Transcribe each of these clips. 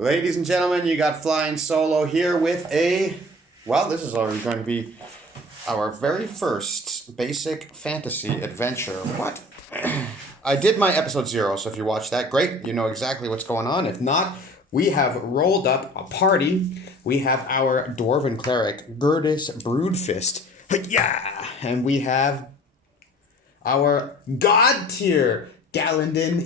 Ladies and gentlemen, you got Flying Solo here with a, well, this is already going to be our very first basic fantasy adventure. What? I did my episode 0, so if you watched that, great. You know exactly what's going on. If not, we have rolled up a party. We have our Dwarven Cleric, Gurdis Broodfist. Yeah! And we have our God tier, Galindon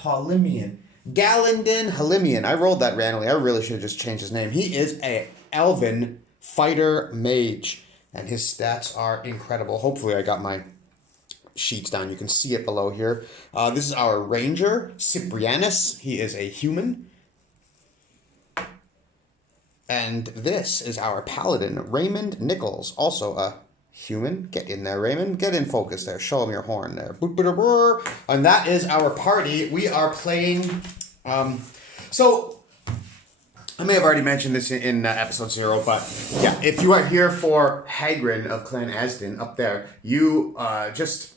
Halimian. Galindon Halimian. I rolled that randomly. I really should have just changed his name. He is a elven fighter mage, and his stats are incredible. Hopefully I got my sheets down. You can see it below here. This is our ranger, Cyrianus. He is a human. And this is our paladin, Raymond Nichols, also a human. Get in there, Raymond. Get in focus there. Show him your horn there. And that is our party. We are playing... So, I may have already mentioned this in episode 0, but yeah, if you are here for Hagrid of Clan Asden up there, you just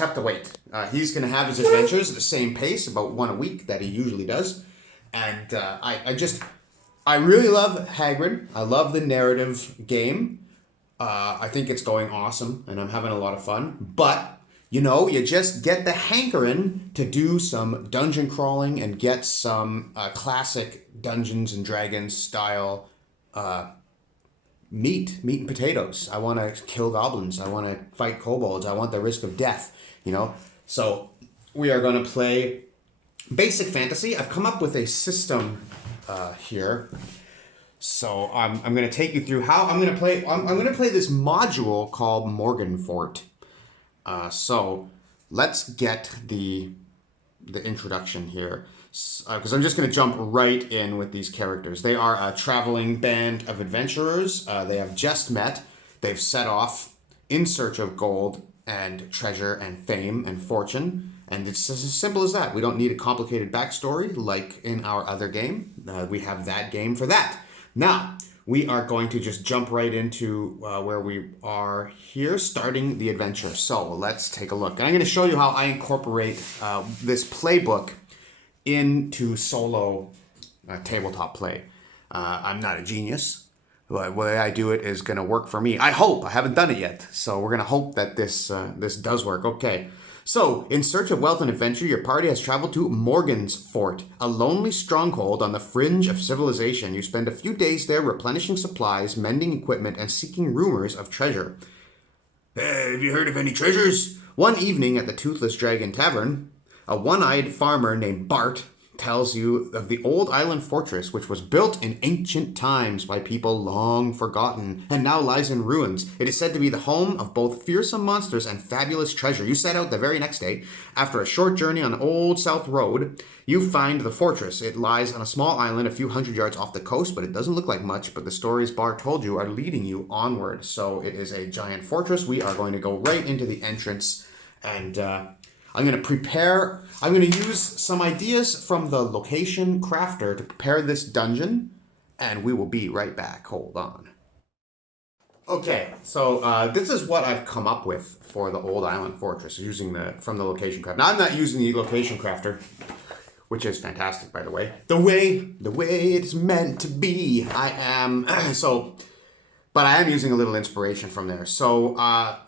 have to wait. He's going to have his adventures at the same pace, about one a week that he usually does. And I really love Hagrid. I love the narrative game. I think it's going awesome, and I'm having a lot of fun. But, you know, you just get the hankering to do some dungeon crawling and get some classic Dungeons and Dragons style meat and potatoes. I want to kill goblins. I want to fight kobolds. I want the risk of death, you know. So we are going to play basic fantasy. I've come up with a system here. So I'm going to take you through how I'm going to play. I'm going to play this module called Morgansfort. So let's get the introduction here, because I'm just going to jump right in with these characters. They are a traveling band of adventurers. They have just met. They've set off in search of gold and treasure and fame and fortune. And it's as simple as that. We don't need a complicated backstory like in our other game. We have that game for that. Now, we are going to just jump right into where we are here, starting the adventure. So let's take a look. And I'm going to show you how I incorporate this playbook into solo tabletop play. I'm not a genius, but the way I do it is going to work for me. I hope. I haven't done it yet, so we're going to hope that this does work. Okay. So, in search of wealth and adventure, your party has traveled to Morgansfort, a lonely stronghold on the fringe of civilization. You spend a few days there replenishing supplies, mending equipment, and seeking rumors of treasure. Have you heard of any treasures? One evening at the Toothless Dragon Tavern, a one-eyed farmer named Bart tells you of the old island fortress, which was built in ancient times by people long forgotten and now lies in ruins. It is said to be the home of both fearsome monsters and fabulous treasure. You set out the very next day. After a short journey on Old South Road, you find the fortress. It lies on a small island a few hundred yards off the coast, but it doesn't look like much. But the stories Bart told you are leading you onward. So it is a giant fortress. We are going to go right into the entrance, and I'm going to use some ideas from the location crafter to prepare this dungeon, and we will be right back. Hold on. Okay, so this is what I've come up with for the old island fortress using from the location crafter. Now, I'm not using the location crafter, which is fantastic, by the way. The way it's meant to be. But I am using a little inspiration from there. So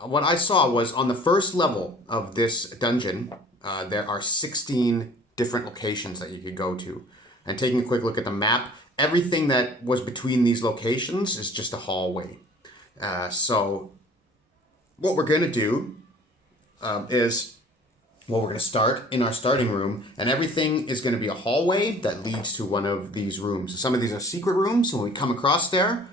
what I saw was on the first level of this dungeon, there are 16 different locations that you could go to. And taking a quick look at the map, everything that was between these locations is just a hallway. So what we're going to do we're going to start in our starting room, and everything is going to be a hallway that leads to one of these rooms. Some of these are secret rooms, so when we come across them,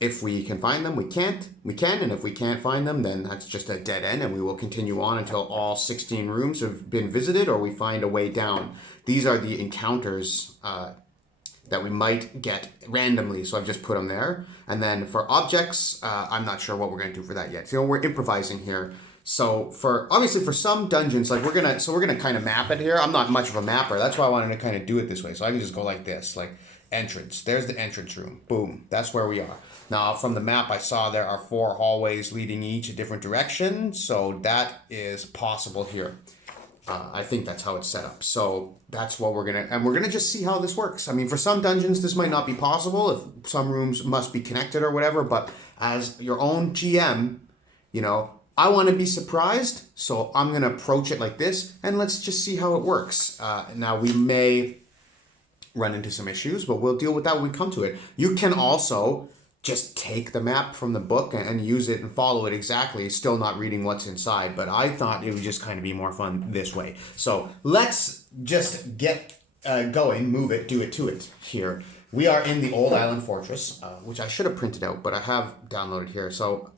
if we can find them, we can, and if we can't find them, then that's just a dead end, and we will continue on until all 16 rooms have been visited, or we find a way down. These are the encounters that we might get randomly, so I've just put them there. And then for objects, I'm not sure what we're going to do for that yet. So we're improvising here. So obviously for some dungeons, like we're gonna kind of map it here. I'm not much of a mapper. That's why I wanted to kind of do it this way. So I can just go like this, like entrance. There's the entrance room. Boom. That's where we are. Now from the map I saw there are 4 hallways leading each a different direction. So that is possible here. I think that's how it's set up. So that's what we're gonna just see how this works. I mean, for some dungeons, this might not be possible if some rooms must be connected or whatever, but as your own GM, you know, I want to be surprised, so I'm gonna approach it like this, and let's just see how it works. Now, we may run into some issues, but we'll deal with that when we come to it. You can also just take the map from the book and use it and follow it exactly, still not reading what's inside. But I thought it would just kind of be more fun this way. So let's just get going, move it, do it to it here. We are in the Old Island Fortress, which I should have printed out, but I have downloaded here. So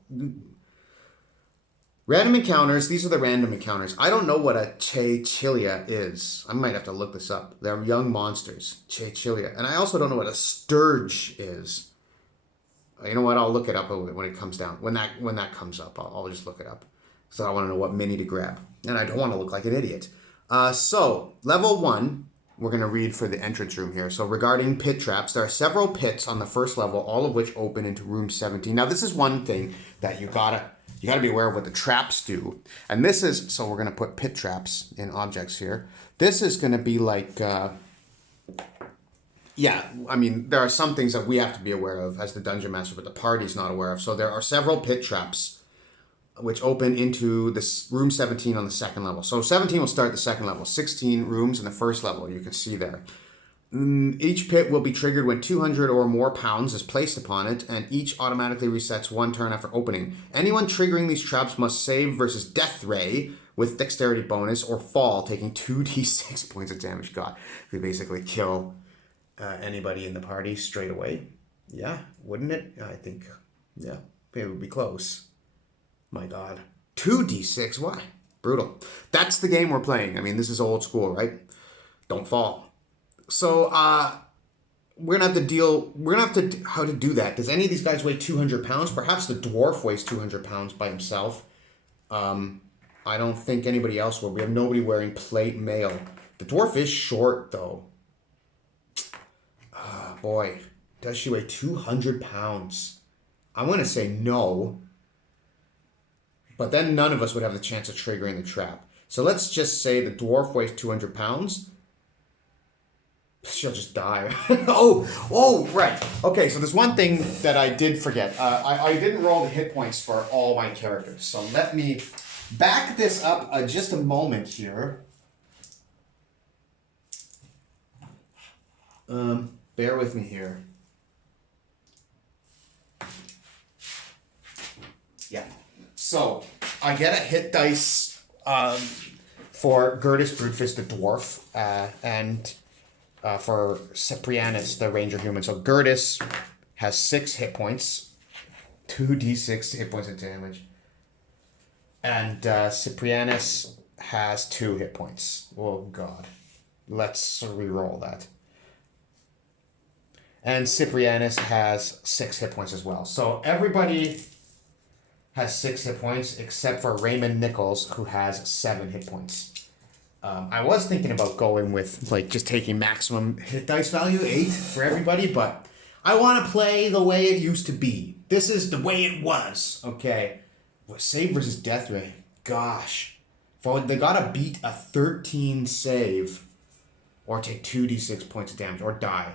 random encounters, these are the random encounters. I don't know what a Chechilia is. I might have to look this up. They're young monsters, Chechilia. And I also don't know what a Sturge is. You know what? I'll look it up when it comes down. When that comes up, I'll just look it up. So I want to know what mini to grab. And I don't want to look like an idiot. So, level 1, we're going to read for the entrance room here. So regarding pit traps, there are several pits on the first level, all of which open into room 17. Now, this is one thing that you gotta be aware of what the traps do. And this is, so we're going to put pit traps in objects here. This is going to be like... yeah, I mean, there are some things that we have to be aware of as the Dungeon Master, but the party's not aware of. So there are several pit traps which open into this room 17 on the second level. So 17 will start the second level. 16 rooms in the first level, you can see there. Each pit will be triggered when 200 or more pounds is placed upon it, and each automatically resets 1 turn after opening. Anyone triggering these traps must save versus Death Ray with dexterity bonus or fall, taking 2d6 points of damage. God, we basically kill... anybody in the party straight away. Yeah, wouldn't it? I think, yeah, it would be close. My God. 2d6, what? Brutal. That's the game we're playing. I mean, this is old school, right? Don't fall. So, we're gonna have to how to do that. Does any of these guys weigh 200 pounds? Perhaps the dwarf weighs 200 pounds by himself. I don't think anybody else will. We have nobody wearing plate mail. The dwarf is short, though. Boy, does she weigh 200 pounds? I'm going to say no. But then none of us would have the chance of triggering the trap. So let's just say the dwarf weighs 200 pounds. She'll just die. oh, right. Okay, so there's one thing that I did forget. I didn't roll the hit points for all my characters. So let me back this up just a moment here. Bear with me here. Yeah. So, I get a hit dice for Gurdis Brutefist, the dwarf, and for Cyrianus, the ranger human. So, Gurdis has 6 hit points, 2d6 hit points of damage. And Cyrianus has 2 hit points. Oh, God. Let's re-roll that. And Cyrianus has 6 hit points as well. So everybody has 6 hit points except for Raymond Nichols, who has 7 hit points. I was thinking about going with, like, just taking maximum hit dice value, 8 for everybody, but I want to play the way it used to be. This is the way it was, okay? Save versus Death Ray. Gosh. They gotta beat a 13 save or take 2d6 points of damage or die.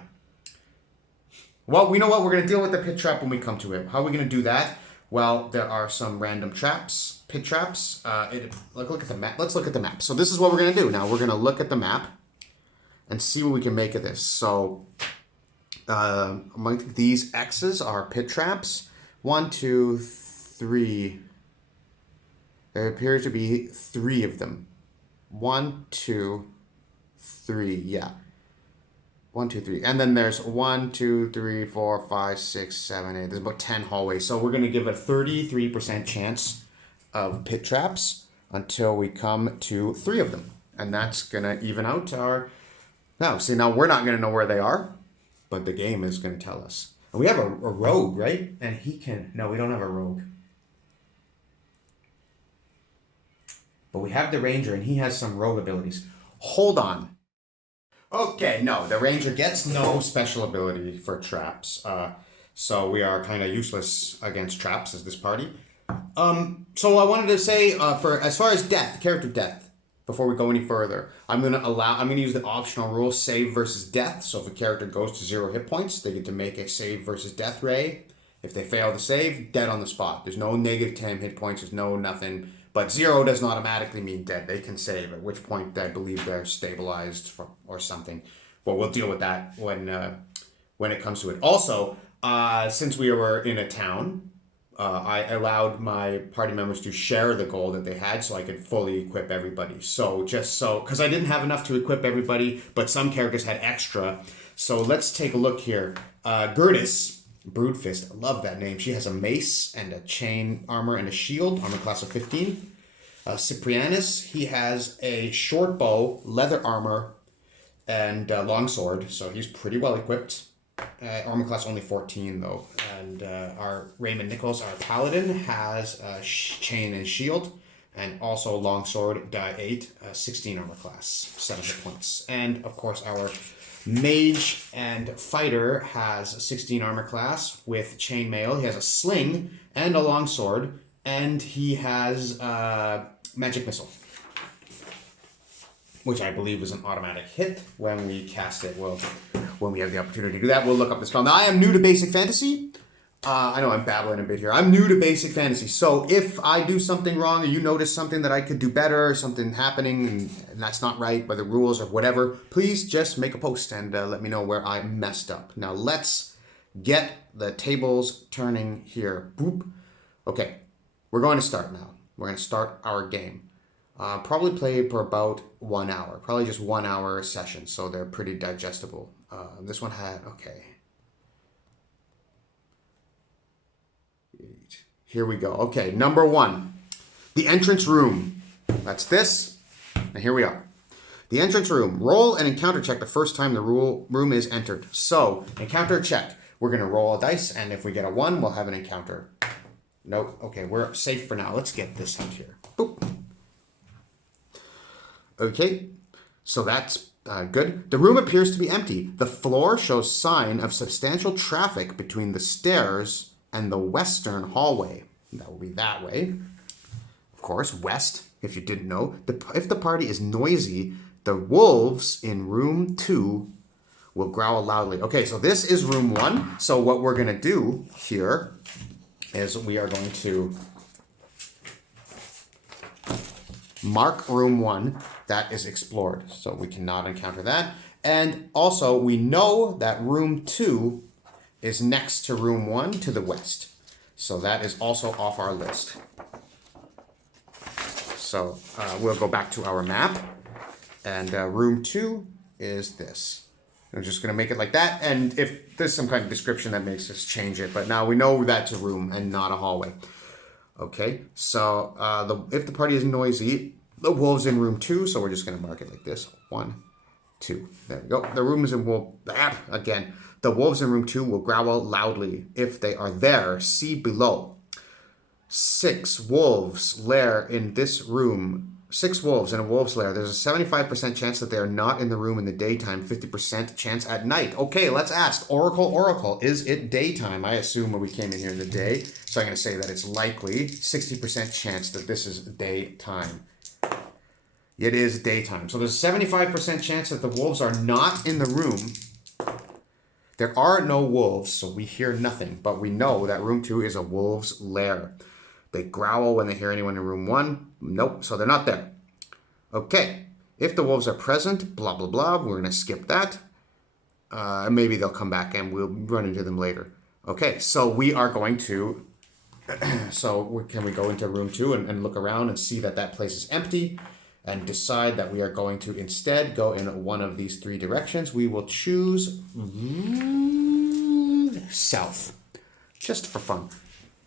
Well, we know what, we're going to deal with the pit trap when we come to it. How are we going to do that? Well, there are some random traps, pit traps. Look at the map. Let's look at the map. So this is what we're going to do. Now, we're going to look at the map and see what we can make of this. So, these X's are pit traps. 1, 2, 3. There appears to be 3 of them. 1, 2, 3. Yeah. 1, 2, 3. And then there's 1, 2, 3, 4, 5, 6, 7, 8. There's about 10 hallways. So we're going to give a 33% chance of pit traps until we come to 3 of them. And that's going to even out our... Now, see, now we're not going to know where they are, but the game is going to tell us. And we have a rogue, right? And he can... No, we don't have a rogue. But we have the ranger, and he has some rogue abilities. Hold on. Okay, no, the ranger gets no special ability for traps. So we are kind of useless against traps as this party. So I wanted to say, for as far as death, character death, before we go any further, I'm going to use the optional rule, save versus death. So if a character goes to 0 hit points, they get to make a save versus death ray. If they fail to save, dead on the spot. There's no negative 10 hit points, there's no nothing. But 0 doesn't automatically mean dead. They can save, at which point I believe they're stabilized or something. But we'll deal with that when it comes to it. Also, since we were in a town, I allowed my party members to share the gold that they had so I could fully equip everybody. So because I didn't have enough to equip everybody, but some characters had extra. So let's take a look here. Gurdis, Broodfist, I love that name. She has a mace and a chain armor and a shield, armor class of 15. Cyrianus, he has a short bow, leather armor, and longsword, so he's pretty well equipped. Armor class only 14 though. And our Raymond Nichols, our paladin, has a chain and shield, and also longsword, die 8, 16 armor class, 7 hit points. And of course our mage and fighter has 16 armor class with chainmail. He has a sling and a longsword, and he has magic missile, which I believe is an automatic hit when we cast it. Well, when we have the opportunity to do that, we'll look up the spell. Now, I am new to Basic Fantasy. I know I'm babbling a bit here. I'm new to Basic Fantasy, so if I do something wrong or you notice something that I could do better, or something happening and that's not right by the rules or whatever, please just make a post and let me know where I messed up. Now, let's get the tables turning here. Boop. Okay, we're going to start now. We're going to start our game. Probably play for about 1 hour. Probably just 1 hour sessions, so they're pretty digestible. This one had, okay. Here we go. Okay, number 1. The entrance room. That's this. And here we are. The entrance room. Roll an encounter check the first time the room is entered. So, encounter check. We're going to roll a dice, and if we get a 1, we'll have an encounter. Nope. Okay, we're safe for now. Let's get this out here. Boop. Okay, so that's good. The room appears to be empty. The floor shows sign of substantial traffic between the stairs and the western hallway. That will be that way. Of course, west, if you didn't know. If the party is noisy, the wolves in room 2 will growl loudly. Okay, so this is room 1. So what we're going to do here is we are going to mark room 1 that is explored. So we cannot encounter that. And also, we know that room 2 is next to room 1 to the west. So that is also off our list. So we'll go back to our map. And room 2 is this. I'm just going to make it like that. And if there's some kind of description that makes us change it. But now we know that's a room and not a hallway. Okay, so if the party is noisy, the wolves in room 2. So we're just going to mark it like this. 1, 2. There we go. The room is in wolf. Again. The wolves in room 2 will growl loudly. If they are there, see below. 6 wolves lair in this room. 6 wolves in a wolf's lair. There's a 75% chance that they are not in the room in the daytime. 50% chance at night. Okay, let's ask. Oracle. Is it daytime? I assume when we came in here in the day. So I'm going to say that it's likely. 60% chance that this is daytime. It is daytime. So there's a 75% chance that the wolves are not in the room. There are no wolves, so we hear nothing, but we know that room 2 is a wolf's lair. They growl when they hear anyone in room 1. Nope, so they're not there. Okay, if the wolves are present, blah, blah, blah, we're going to skip that. Maybe they'll come back and we'll run into them later. Okay, so we are going to... can we go into room 2 and look around and see that that place is empty? And decide that we are going to instead go in one of these 3 directions. We will choose south, just for fun.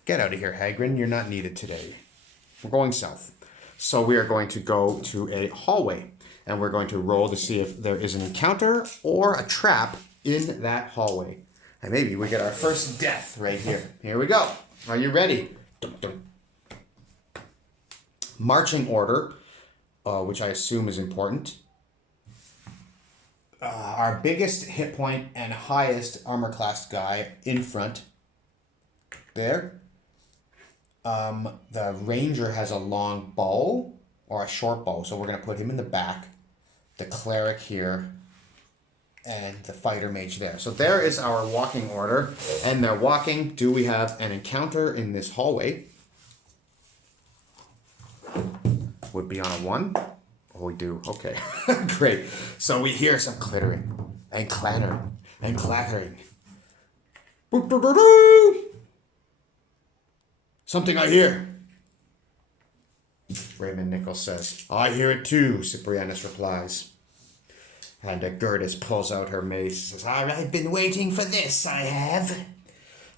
Get out of here, Hagrid. You're not needed today. We're going south. So we are going to go to a hallway, and we're going to roll to see if there is an encounter or a trap in that hallway. And maybe we get our first death right here. Here we go. Are you ready? Dun, dun. Marching order. Which I assume is important. Our biggest hit point and highest armor class guy in front. There. The ranger has a long bow. or a short bow. So we're going to put him in the back, the cleric here, and the fighter mage there. So there is our walking order. And they're walking. Do we have an encounter in this hallway? Would be on a 1. Oh, we do. Okay. Great. So we hear some clittering and clattering and clattering. Something I hear. Raymond Nichols says. I hear it too, Cyrianus replies. And Gurdis pulls out her mace. Says, I've been waiting for this, I have.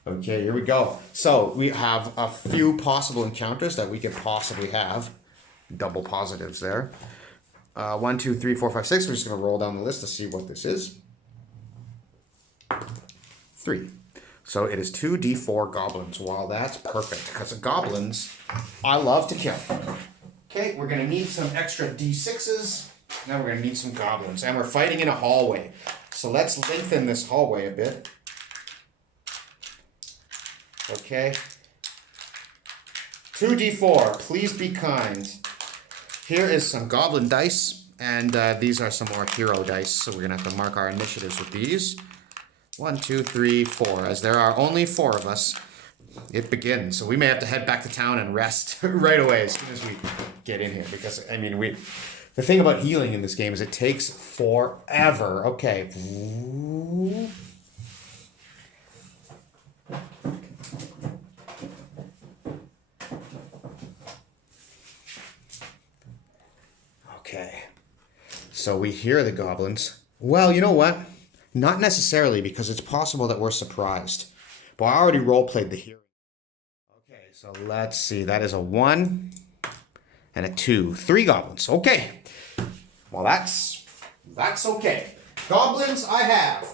Okay, here we go. So we have a few possible encounters that we could possibly have. Double positives there. 1, 2, 3, 4, 5, 6. We're just going to roll down the list to see what this is. 3. So it is 2d4 goblins. Wow, that's perfect. Because the goblins, I love to kill. Okay, we're going to need some extra d6s. Now we're going to need some goblins. And we're fighting in a hallway. So let's lengthen this hallway a bit. Okay. 2d4. Please be kind. Here is some goblin dice. And these are some more hero dice. So we're going to have to mark our initiatives with these. 1, 2, 3, 4. As there are only 4 of us, it begins. So we may have to head back to town and rest right away as soon as we get in here. Because, I mean, the thing about healing in this game is it takes forever. Okay. Okay. So we hear the goblins. Well, you know what? Not necessarily, because it's possible that we're surprised. But I already role-played the hearing. Okay, so let's see. That is a 1 and a 2. 3 goblins. Okay. Well, that's okay. Goblins I have.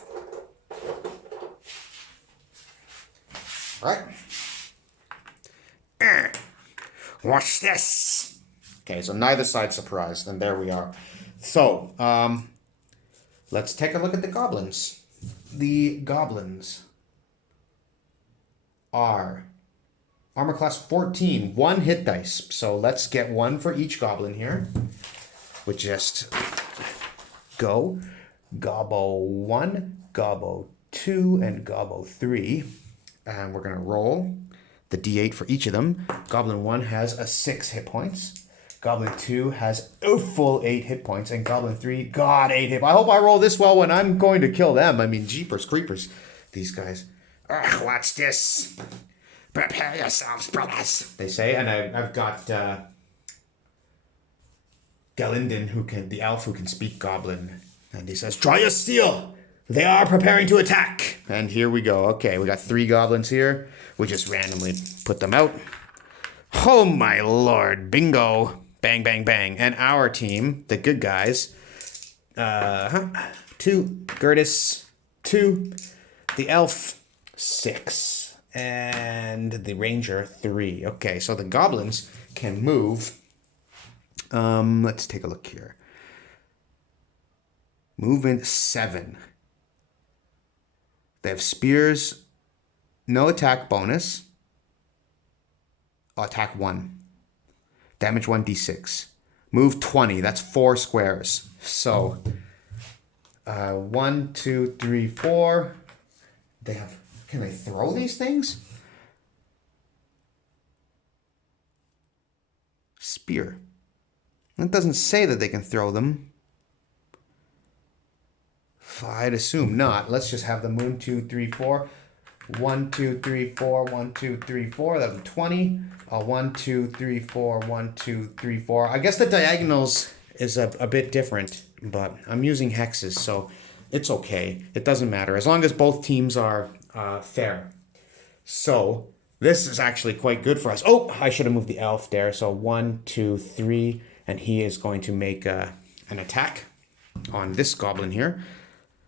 All right. Watch this. Okay, so neither side surprised, and there we are. So, let's take a look at the goblins. The goblins are armor class 14, 1 hit dice. So let's get 1 for each goblin here. We just go gobbo 1, gobbo 2, and gobbo 3. And we're going to roll the d8 for each of them. Goblin 1 has a 6 hit points. Goblin 2 has a full 8 hit points, and Goblin 3 got 8 hit points. I hope I roll this well when I'm going to kill them. I mean, jeepers creepers, these guys. Ugh, watch this. Prepare yourselves, brothers, they say. And I've got Galindon, the elf who can speak Goblin. And he says, try your steel. They are preparing to attack. And here we go. Okay, we got 3 goblins here. We just randomly put them out. Oh, my lord. Bingo. Bang, bang, bang. And our team, the good guys, 2, Gurdis, 2, the elf, 6, and the ranger, 3. Okay, so the goblins can move. Let's take a look here. Movement 7. They have spears, no attack bonus. Attack 1. Damage 1d6. Move 20. That's 4 squares. So, 1, 2, 3, 4. They have. Can they throw these things? Spear. It doesn't say that they can throw them. I'd assume not. Let's just have them 1, 2, 3, 4. 1, 2, 3, 4. 1, 2, 3, 4. That'll be 20. 1, 2, 3, 4, 1, 2, 3, 4. I guess the diagonals is a bit different, but I'm using hexes, so it's okay. It doesn't matter, as long as both teams are fair. So this is actually quite good for us. Oh, I should have moved the elf there. So 1, 2, 3, and he is going to make an attack on this goblin here.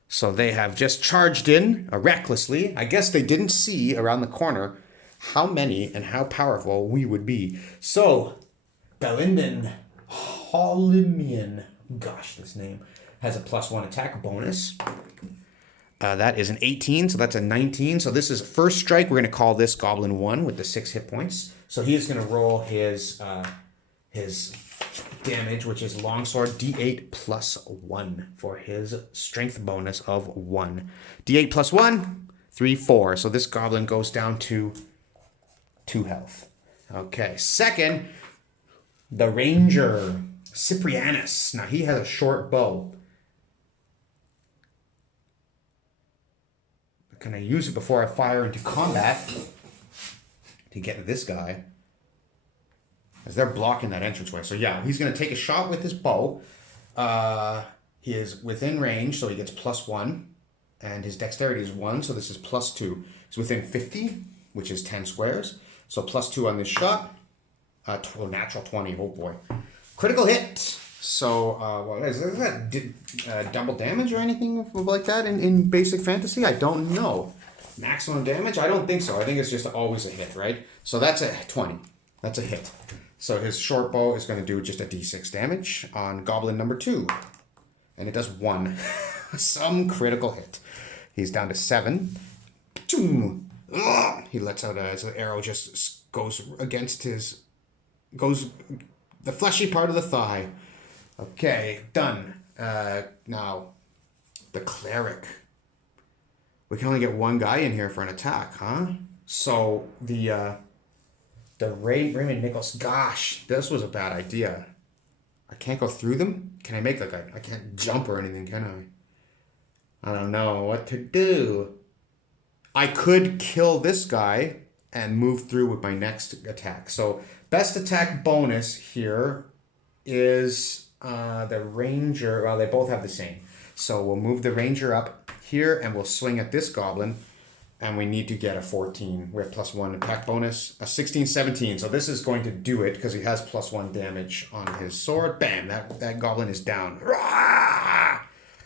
So they have just charged in recklessly. I guess they didn't see around the corner how many and how powerful we would be. So, Galindon Holimian, gosh, this name, has a +1 attack bonus. That is an 18, so that's a 19. So this is first strike. We're going to call this Goblin 1 with the 6 hit points. So he is going to roll his damage, which is longsword, d8 plus 1 for his strength bonus of 1. d8 plus 1, 3, 4. So this goblin goes down to 2 health. Okay, second, the ranger, Cyrianus. Now he has a short bow. Can I use it before I fire into combat to get this guy? As they're blocking that entranceway. So yeah, he's going to take a shot with his bow. He is within range, so he gets +1. And his dexterity is 1, so this is +2. He's within 50, which is 10 squares. So +2 on this shot. Natural 20, oh boy. Critical hit. So, is that double damage or anything like that in basic fantasy? I don't know. Maximum damage? I don't think so. I think it's just always a hit, right? So that's a 20. That's a hit. So his short bow is going to do just a d6 damage on goblin number 2. And it does 1. Some critical hit. He's down to 7. He lets out an arrow, just goes against his... goes the fleshy part of the thigh. Okay, done. Now, the cleric. We can only get one guy in here for an attack, huh? So, the Raymond Nichols. Gosh, this was a bad idea. I can't go through them? Can I make like I can't jump or anything, can I? I don't know what to do. I could kill this guy and move through with my next attack. So, best attack bonus here is... the ranger, well, they both have the same. So we'll move the ranger up here and we'll swing at this goblin. And we need to get a 14. We have +1 attack bonus. A 16, 17. So this is going to do it because he has +1 damage on his sword. Bam, that goblin is down. Rah!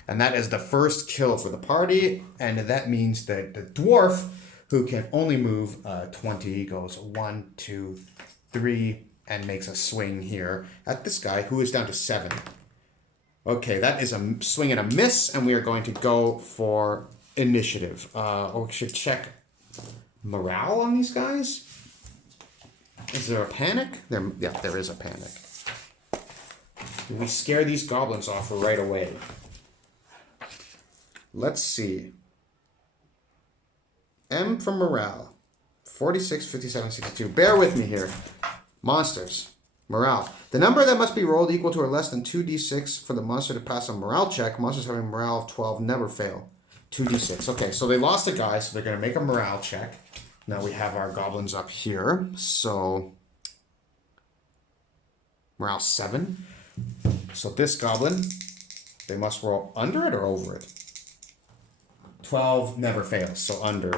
And that is the first kill for the party. And that means that the dwarf, who can only move 20, goes 1, 2, 3... and makes a swing here at this guy, who is down to 7. Okay, that is a swing and a miss, and we are going to go for initiative. We should check morale on these guys. Is there a panic? Yeah, there is a panic. We scare these goblins off right away. Let's see. M for morale. 46, 57, 62. Bear with me here. Monsters. Morale. The number that must be rolled equal to or less than 2d6 for the monster to pass a morale check. Monsters having morale of 12 never fail. 2d6. Okay, so they lost a guy, so they're going to make a morale check. Now we have our goblins up here. So, morale 7. So this goblin, they must roll under it or over it? 12 never fails, so under.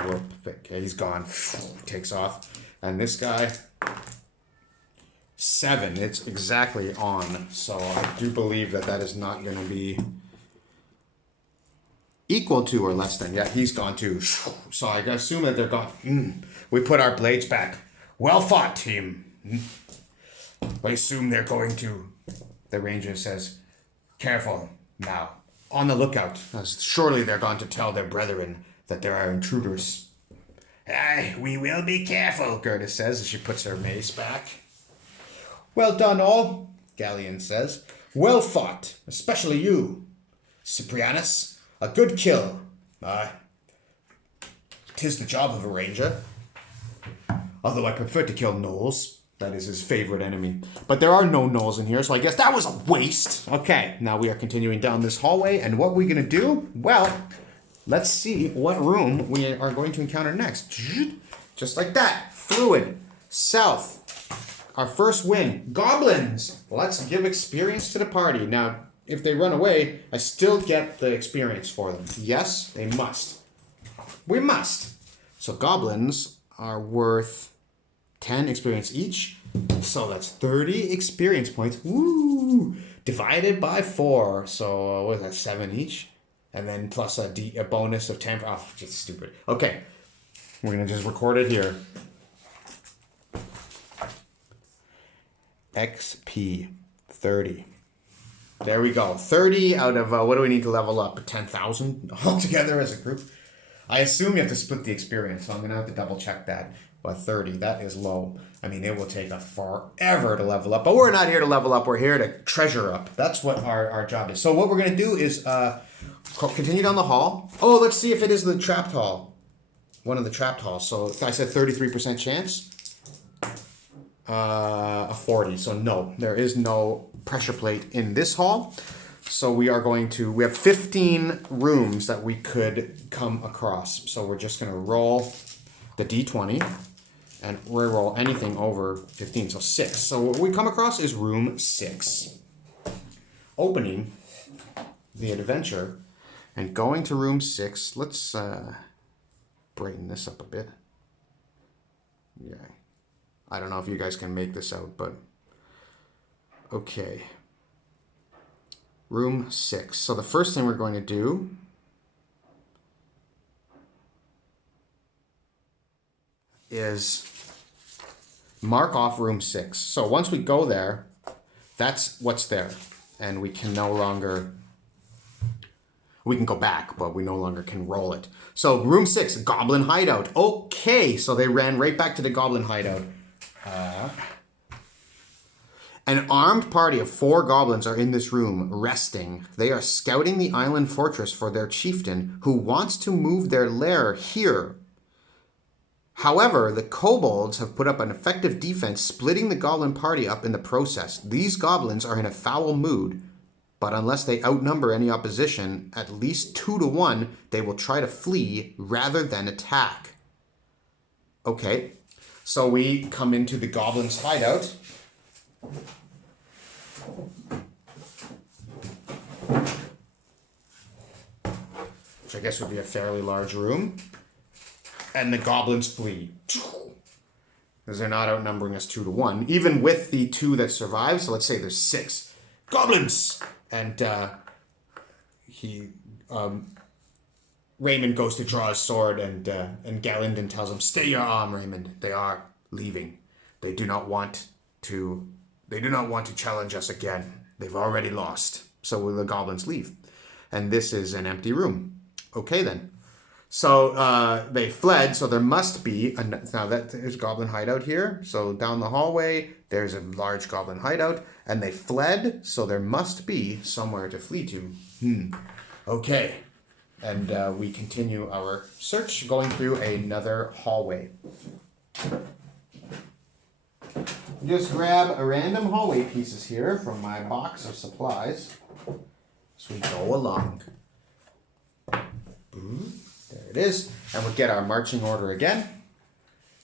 Okay, he's gone. Takes off. And this guy... 7, it's exactly on. So I do believe that is not going to be equal to or less than. Yeah, he's gone too. So I assume that they're gone. We put our blades back. Well fought, team. I assume they're going to... The ranger says, careful now. On the lookout. Surely they're going to tell their brethren that there are intruders. Aye, we will be careful, Gurdis says as she puts her mace back. Well done, all, Galindon says. Well fought, especially you, Cyrianus. A good kill. 'Tis the job of a ranger. Although I prefer to kill gnolls. That is his favorite enemy. But there are no gnolls in here, so I guess that was a waste. Okay, now we are continuing down this hallway, and what are we going to do? Well, let's see what room we are going to encounter next. Just like that. Fluid. South. Our first win, goblins. Let's give experience to the party. Now, if they run away, I still get the experience for them. Yes, they must. We must. So goblins are worth 10 experience each. So that's 30 experience points. Woo! Divided by 4. So what is that, 7 each? And then plus a bonus of 10. Oh, just stupid. Okay. We're going to just record it here. XP 30. There we go. 30 out of, what do we need to level up? 10,000 altogether as a group. I assume you have to split the experience, so I'm going to have to double check that. But 30, that is low. I mean, it will take us forever to level up. But we're not here to level up. We're here to treasure up. That's what our job is. So what we're going to do is continue down the hall. Oh, let's see if it is the trapped hall. One of the trapped halls. So I said 33% chance. A 40. So no, there is no pressure plate in this hall. So we are going to, we have 15 rooms that we could come across. So we're just going to roll the D20 and re-roll anything over 15, so 6. So what we come across is room 6. Opening the adventure and going to room 6. Let's brighten this up a bit. Yeah. I don't know if you guys can make this out, but okay. Room 6. So the first thing we're going to do is mark off room 6. So once we go there, that's what's there. And we can no longer, we can go back, but we no longer can roll it. So room 6, goblin hideout. Okay, so they ran right back to the goblin hideout. An armed party of 4 goblins are in this room, resting. They are scouting the island fortress for their chieftain, who wants to move their lair here. However, the kobolds have put up an effective defense, splitting the goblin party up in the process. These goblins are in a foul mood, but unless they outnumber any opposition, at least 2 to 1, they will try to flee rather than attack. Okay, so we come into the goblins' hideout. Which I guess would be a fairly large room. And the goblins flee. Because they're not outnumbering us 2 to 1. Even with the 2 that survive, so let's say there's 6 goblins! And Raymond goes to draw his sword, and Galindon tells him, "Stay your arm, Raymond. They are leaving. They do not want to challenge us again. They've already lost." So the goblins leave. And this is an empty room. Okay then. So they fled, so there must be, now there's a goblin hideout here. So down the hallway, there's a large goblin hideout, and they fled, so there must be somewhere to flee to. Okay. And we continue our search, going through another hallway. Just grab a random hallway pieces here from my box of supplies as we go along. There it is. And we'll get our marching order again.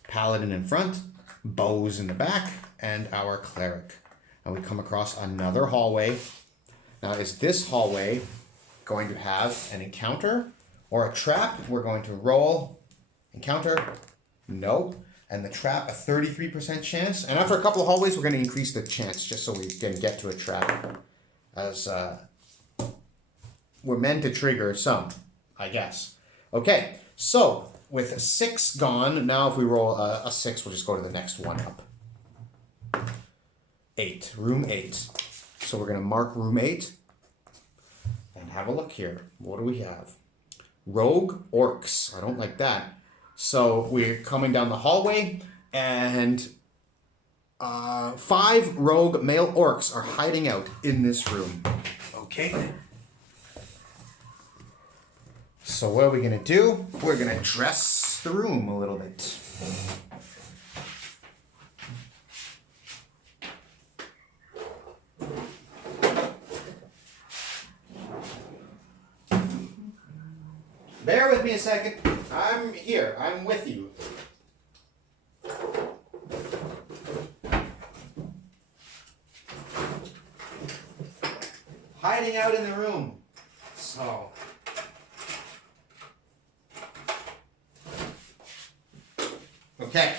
Paladin in front, bows in the back, and our cleric. And we come across another hallway. Now, is this hallway going to have an encounter or a trap? We're going to roll. Encounter? No. And the trap, a 33% chance. And after a couple of hallways, we're going to increase the chance just so we can get to a trap. As we're meant to trigger some, I guess. Okay, so with 6 gone, now if we roll a 6, we'll just go to the next one up. 8, room 8. So we're going to mark room 8 and have a look here. What do we have? Rogue orcs. I don't like that. So we're coming down the hallway, and 5 rogue male orcs are hiding out in this room. Okay. So what are we going to do? We're going to dress the room a little bit. Bear with me a second. I'm here. I'm with you. Hiding out in the room. So. Okay.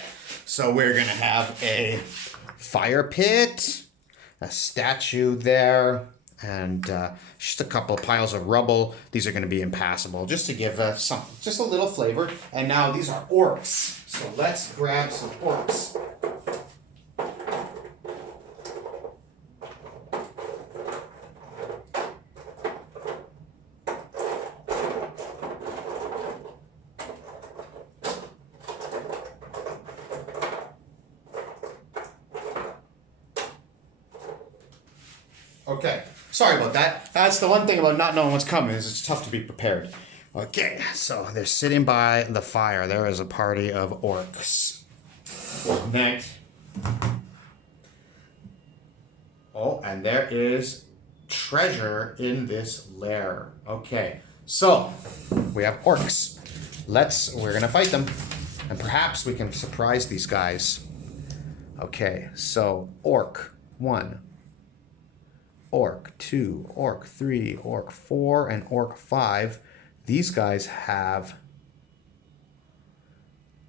So we're going to have a fire pit, a statue there, and just a couple of piles of rubble. These are going to be impassable, just to give just a little flavor. And now these are orcs. So let's grab some orcs. Okay, sorry about that. That's the one thing about not knowing what's coming is it's tough to be prepared. Okay, so they're sitting by the fire. There is a party of orcs. Next. Oh, and there is treasure in this lair. Okay, so we have orcs. We're gonna fight them, and perhaps we can surprise these guys. Okay, so orc 1, orc 2, orc 3, orc 4, and orc 5. These guys have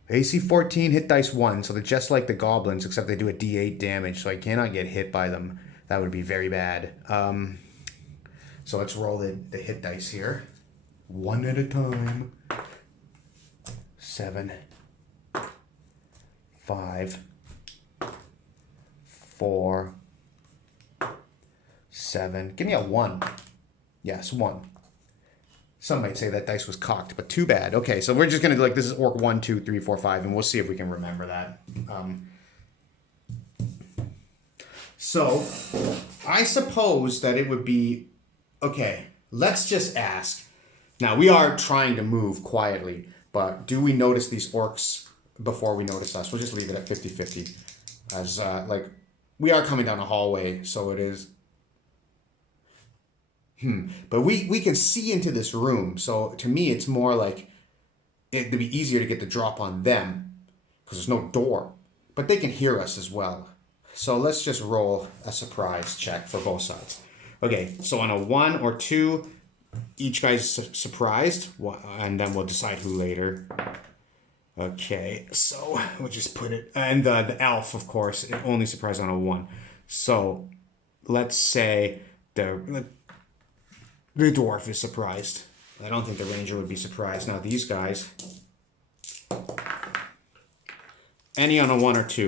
AC 14, hit dice 1, so they're just like the goblins, except they do a D8 damage, so I cannot get hit by them. That would be very bad. So let's roll the hit dice here. One at a time. 7, 5, 4, 7. Give me a 1. Yes, 1. Some might say that dice was cocked, but too bad. Okay, so we're just going to do like, this is orc 1, 2, 3, 4, 5, and we'll see if we can remember that. So, I suppose that it would be... Okay, let's just ask. Now, we are trying to move quietly, but do we notice these orcs before we notice us? We'll just leave it at 50-50. As, like, we are coming down a hallway, so it is... But we can see into this room, so to me it's more like it'd be easier to get the drop on them because there's no door, but they can hear us as well. So let's just roll a surprise check for both sides. Okay, so on a 1 or 2, each guy's surprised, and then we'll decide who later. Okay, so we'll just put it, and the elf, of course, it only surprised on a 1. So let's say the dwarf is surprised. I don't think the ranger would be surprised. Now these guys, any on a 1 or 2,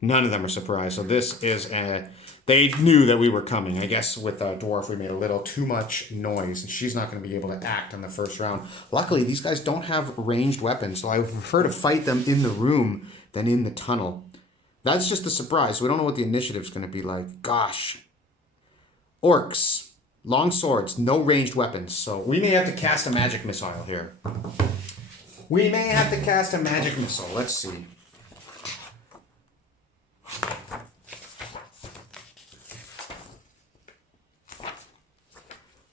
none of them are surprised. So this is they knew that we were coming. I guess with a dwarf we made a little too much noise, and she's not going to be able to act in the first round. Luckily these guys don't have ranged weapons, so I would prefer to fight them in the room than in the tunnel. That's just a surprise. We don't know what the initiative's going to be like. Gosh. Orcs. Long swords, no ranged weapons, so we may have to cast a magic missile here. We may have to cast a magic missile. Let's see.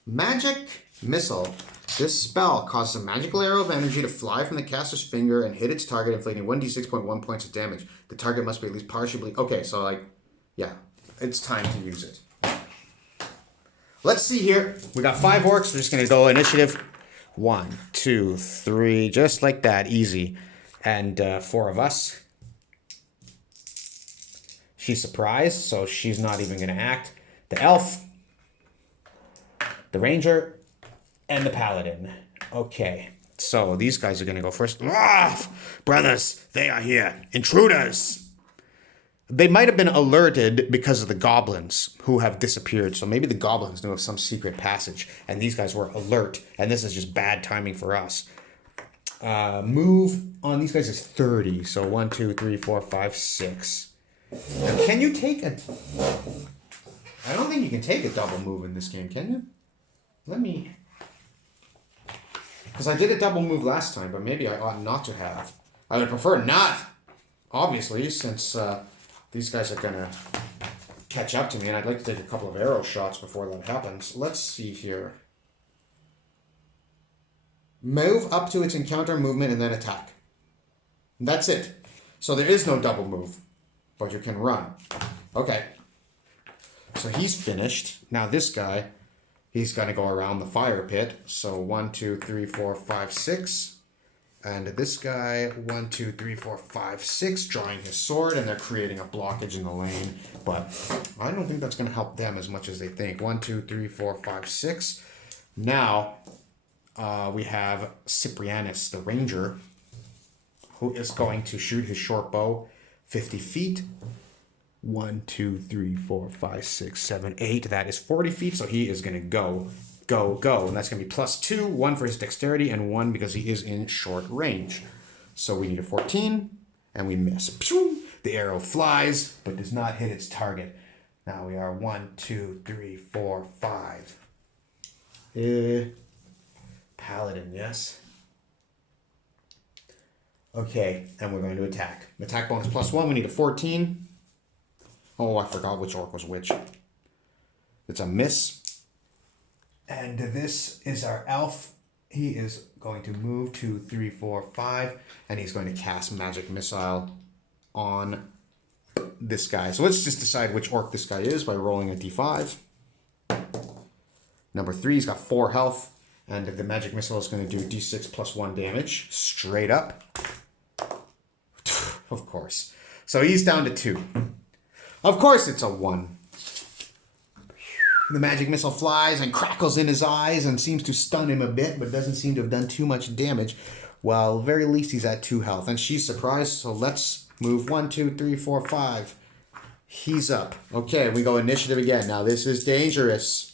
Magic missile. This spell causes a magical arrow of energy to fly from the caster's finger and hit its target, inflicting 1d6.1 points of damage. The target must be at least partially... Okay, so like, yeah, it's time to use it. Let's see here. We got 5 orcs. We're just going to go initiative. 1, 2, 3. Just like that. Easy. And 4 of us. She's surprised, so she's not even going to act. The elf. The ranger. And the paladin. Okay. So these guys are going to go first. Ah, brothers, they are here. Intruders. They might have been alerted because of the goblins who have disappeared. So maybe the goblins knew of some secret passage and these guys were alert. And this is just bad timing for us. Move on these guys is 30. So 1, 2, 3, 4, 5, 6. Now, can you take a... I don't think you can take a double move in this game, can you? Let me... Because I did a double move last time, but maybe I ought not to have. I would prefer not, obviously, since... these guys are going to catch up to me, and I'd like to take a couple of arrow shots before that happens. Let's see here. Move up to its encounter movement and then attack. That's it. So there is no double move, but you can run. Okay. So he's finished. Now this guy, he's going to go around the fire pit. So 1, 2, 3, 4, 5, 6. And this guy, 1, 2, 3, 4, 5, 6, drawing his sword, and they're creating a blockage in the lane. But I don't think that's going to help them as much as they think. 1, 2, 3, 4, 5, 6. Now, we have Cyrianus, the ranger, who is going to shoot his short bow 50 feet. 1, 2, 3, 4, 5, 6, 7, 8. That is 40 feet, so he is going to go. And that's going to be +2, 1 for his dexterity, and 1 because he is in short range. So we need a 14, and we miss. Pew! The arrow flies, but does not hit its target. Now we are 1, 2, 3, 4, 5. Paladin, yes. Okay, and we're going to attack. Attack bonus +1. We need a 14. Oh, I forgot which orc was which. It's a miss. And this is our elf. He is going to move 2, 3, 4, 5, and he's going to cast Magic Missile on this guy. So let's just decide which orc this guy is by rolling a d5. Number 3, he's got 4 health, and the Magic Missile is going to do d6 +1 damage, straight up. Of course. So he's down to 2. Of course it's a 1. The Magic Missile flies and crackles in his eyes and seems to stun him a bit, but doesn't seem to have done too much damage. Well, very least he's at 2 health. And she's surprised, so let's move 1, 2, 3, 4, 5. He's up. Okay, we go initiative again. Now this is dangerous.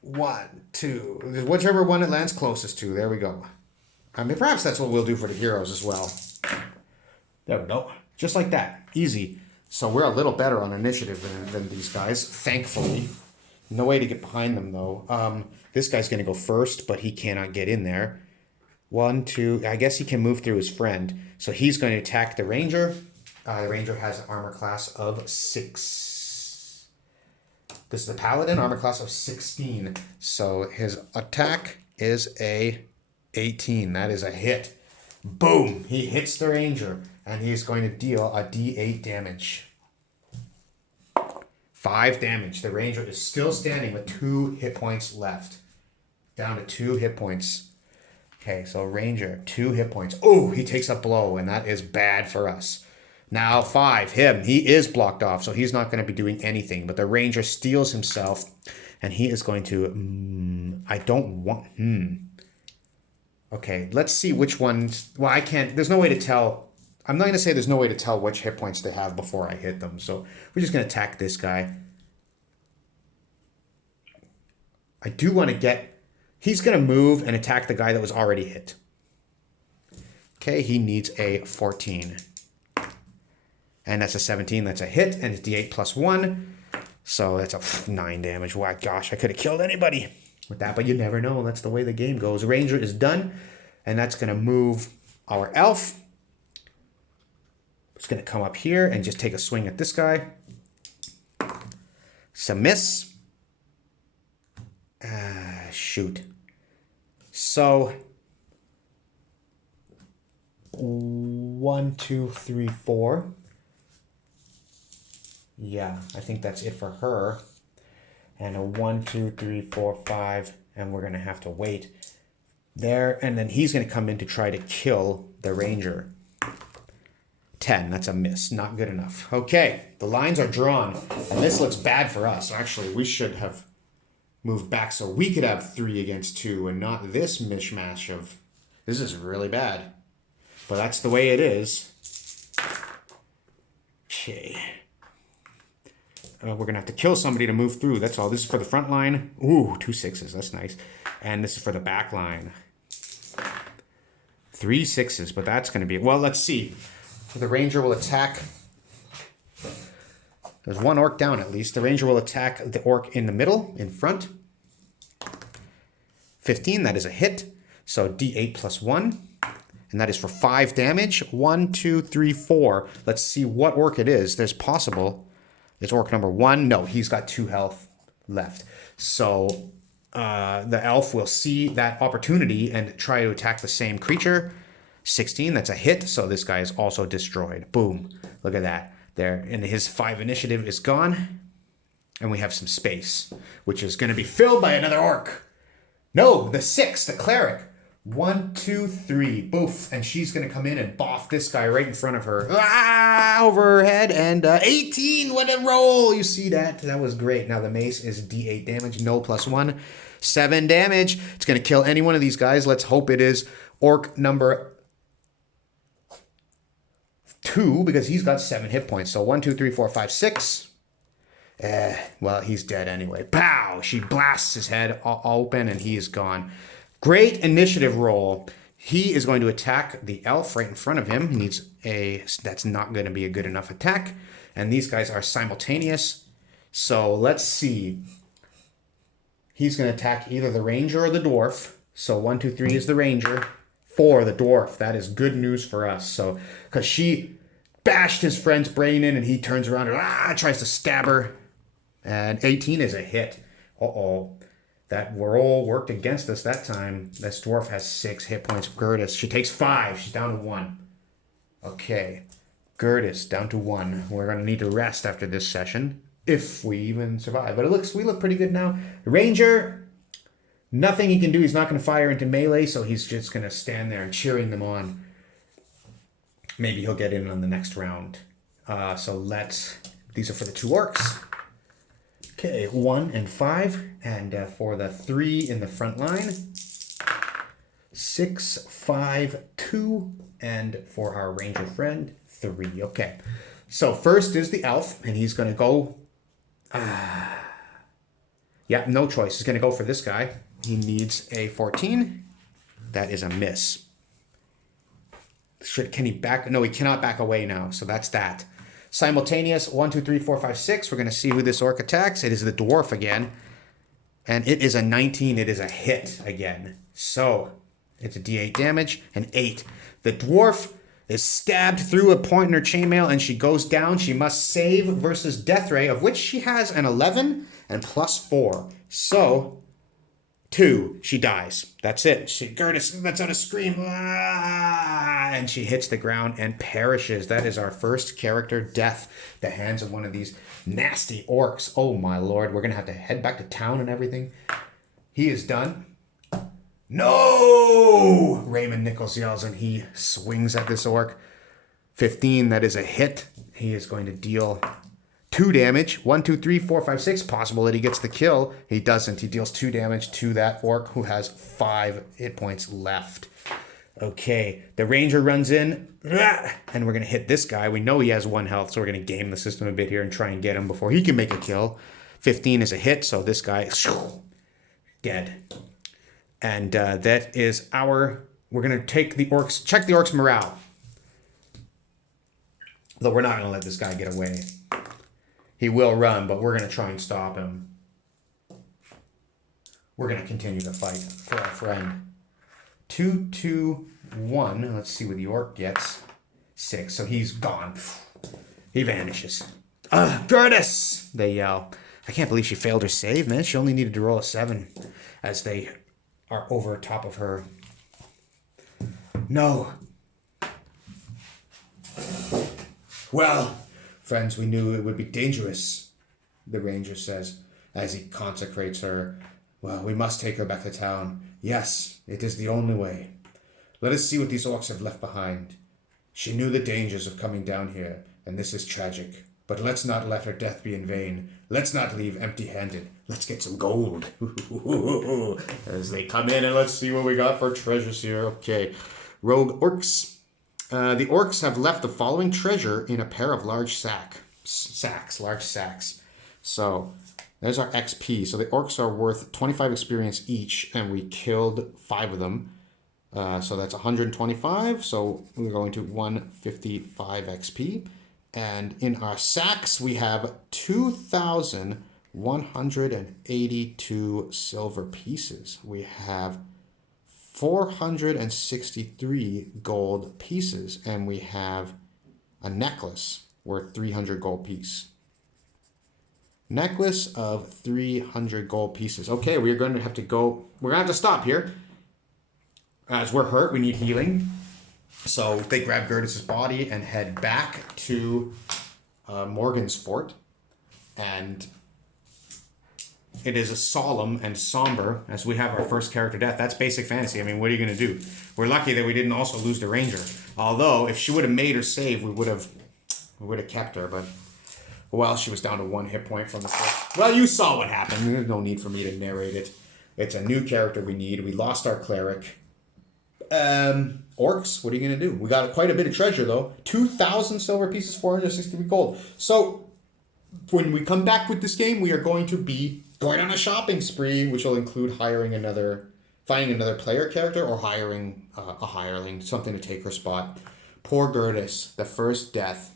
1, 2. Whichever one it lands closest to. There we go. I mean, perhaps that's what we'll do for the heroes as well. There we go. Just like that. Easy. So we're a little better on initiative than these guys, thankfully. No way to get behind them, though. This guy's going to go first, but he cannot get in there. 1, 2. I guess he can move through his friend. So he's going to attack the ranger. The ranger has an armor class of 6. This is the paladin, armor class of 16. So his attack is a 18. That is a hit. Boom! He hits the ranger, and he's going to deal a d8 damage. 5 damage. The ranger is still standing with 2 hit points left. Down to 2 hit points. Okay, so ranger, 2 hit points. Oh, he takes a blow, and that is bad for us. Now 5, him. He is blocked off, so he's not going to be doing anything. But the ranger steals himself, and he is going to... I don't want... Okay, let's see which ones... Well, I can't... There's no way to tell... I'm not going to say there's no way to tell which hit points they have before I hit them. So we're just going to attack this guy. I do want to get... He's going to move and attack the guy that was already hit. Okay, he needs a 14. And that's a 17. That's a hit. And it's d8 +1. So that's a 9 damage. Wow, gosh, I could have killed anybody with that, but you never know. That's the way the game goes. Ranger is done, and that's going to move our elf. It's going to come up here and just take a swing at this guy. It's a miss. Shoot. So 1, 2, 3, 4. Yeah, I think that's it for her. And a 1, 2, 3, 4, 5, and we're going to have to wait there. And then he's going to come in to try to kill the ranger. 10, that's a miss. Not good enough. Okay, the lines are drawn, and this looks bad for us. Actually, we should have moved back so we could have 3 against 2 and not this mishmash of... This is really bad. But that's the way it is. Okay. We're going to have to kill somebody to move through. That's all. This is for the front line. Ooh, 2 6s. That's nice. And this is for the back line. 3 6s, but that's going to be... Well, let's see. So the ranger will attack... There's 1 orc down at least. The ranger will attack the orc in the middle, in front. 15, that is a hit. So d8 +1. And that is for 5 damage. 1, 2, 3, 4. Let's see what orc it is. There's possible... It's orc number 1. No, he's got 2 health left. So the elf will see that opportunity and try to attack the same creature. 16, that's a hit. So this guy is also destroyed. Boom. Look at that. There. And his 5 initiative is gone. And we have some space, which is going to be filled by another orc. No, the 6, the cleric. 1, 2, 3, boof, and she's gonna come in and boff this guy right in front of her, over her head, and 18, what a roll! You see that? That was great. Now the mace is d8 damage, no +1, 7 damage. It's gonna kill any one of these guys. Let's hope it is orc number 2, because he's got 7 hit points. So 1, 2, 3, 4, 5, 6. Well, he's dead anyway. Pow! She blasts his head open, and he is gone. Great initiative roll. He is going to attack the elf right in front of him. He needs a... That's not going to be a good enough attack. And these guys are simultaneous. So let's see. He's going to attack either the ranger or the dwarf. So 1, 2, 3 is the ranger. 4, the dwarf. That is good news for us. So, because she bashed his friend's brain in and he turns around and tries to stab her. And 18 is a hit. Uh-oh. That roll worked against us that time. This dwarf has 6 hit points. Gurdis. She takes 5. She's down to 1. Okay. Gurdis down to 1. We're going to need to rest after this session. If we even survive. But we look pretty good now. Ranger, nothing he can do. He's not going to fire into melee, so he's just going to stand there and cheering them on. Maybe he'll get in on the next round. These are for the 2 orcs. Okay, 1 and 5. And for the 3 in the front line, 6, 5, 2. And for our ranger friend, 3. Okay. So first is the elf, and he's going to go... yeah, no choice. He's going to go for this guy. He needs a 14. That is a miss. Can he back? No, he cannot back away now. So that's that. Simultaneous 1, 2, 3, 4, 5, 6. We're going to see who this orc attacks. It is the dwarf again. And it is a 19. It is a hit again. So it's a d8 damage and 8. The dwarf is stabbed through a point in her chainmail and she goes down. She must save versus death ray, of which she has an 11 and plus 4. So 2, she dies. That's it. Gurdis lets out a scream. And she hits the ground and perishes. That is our first character death. The hands of one of these nasty orcs. Oh my lord. We're going to have to head back to town and everything. He is done. No! Raymond Nichols yells and he swings at this orc. 15, that is a hit. He is going to deal 2 damage. 1, 2, 3, 4, 5, 6. Possible that he gets the kill. He doesn't. He deals 2 damage to that orc who has 5 hit points left. Okay, the ranger runs in and we're going to hit this guy. We know he has 1 health, so we're going to game the system a bit here and try and get him before he can make a kill. 15 is a hit, so this guy is dead. And that is we're going to take the orcs, check the orcs' morale. Though we're not going to let this guy get away. He will run, but we're going to try and stop him. We're going to continue to fight for our friend. 2, 2, 1. Let's see what the orc gets. 6. So he's gone. He vanishes. Gurdis! They yell. I can't believe she failed her save, man. She only needed to roll a 7 as they are over top of her. No. Well, friends, we knew it would be dangerous, the ranger says, as he consecrates her. Well, we must take her back to town. Yes, it is the only way. Let us see what these orcs have left behind. She knew the dangers of coming down here, and this is tragic. But let's not let her death be in vain. Let's not leave empty-handed. Let's get some gold. As they come in, and let's see what we got for treasures here. Okay, rogue orcs. The orcs have left the following treasure in a pair of large sacks. So there's our XP. So the orcs are worth 25 experience each, and we killed 5 of them. So that's 125. So we're going to 155 XP. And in our sacks, we have 2,182 silver pieces. We have 463 gold pieces, and we have a necklace worth 300 gold piece. Necklace of 300 gold pieces. Okay, we're going to have to go. We're going to have to stop here. As we're hurt, we need healing. So they grab Gurdis' body and head back to Morgansfort. And it is a solemn and somber as we have our first character death. That's basic fantasy. I mean, what are you going to do? We're lucky that we didn't also lose the ranger. Although, if she would have made her save, we would have kept her. But, well, she was down to 1 hit point from the first. Well, you saw what happened. There's no need for me to narrate it. It's a new character we need. We lost our cleric. Orcs, what are you going to do? We got quite a bit of treasure, though. 2,000 silver pieces, 463 gold. So, when we come back with this game, we are going to be going on a shopping spree, which will include hiring another finding another player character or hiring a hireling, something to take her spot. Poor Gurdis, the first death.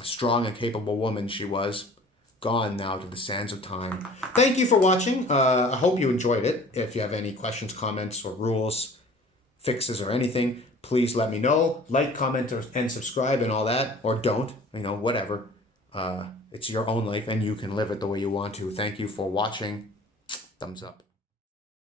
A strong and capable woman she was. Gone now to the sands of time. Thank you for watching. I hope you enjoyed it. If you have any questions, comments, or rules, fixes, or anything, please let me know. Like, comment, and subscribe and all that. Or don't. You know, whatever. It's your own life and you can live it the way you want to. Thank you for watching. Thumbs up.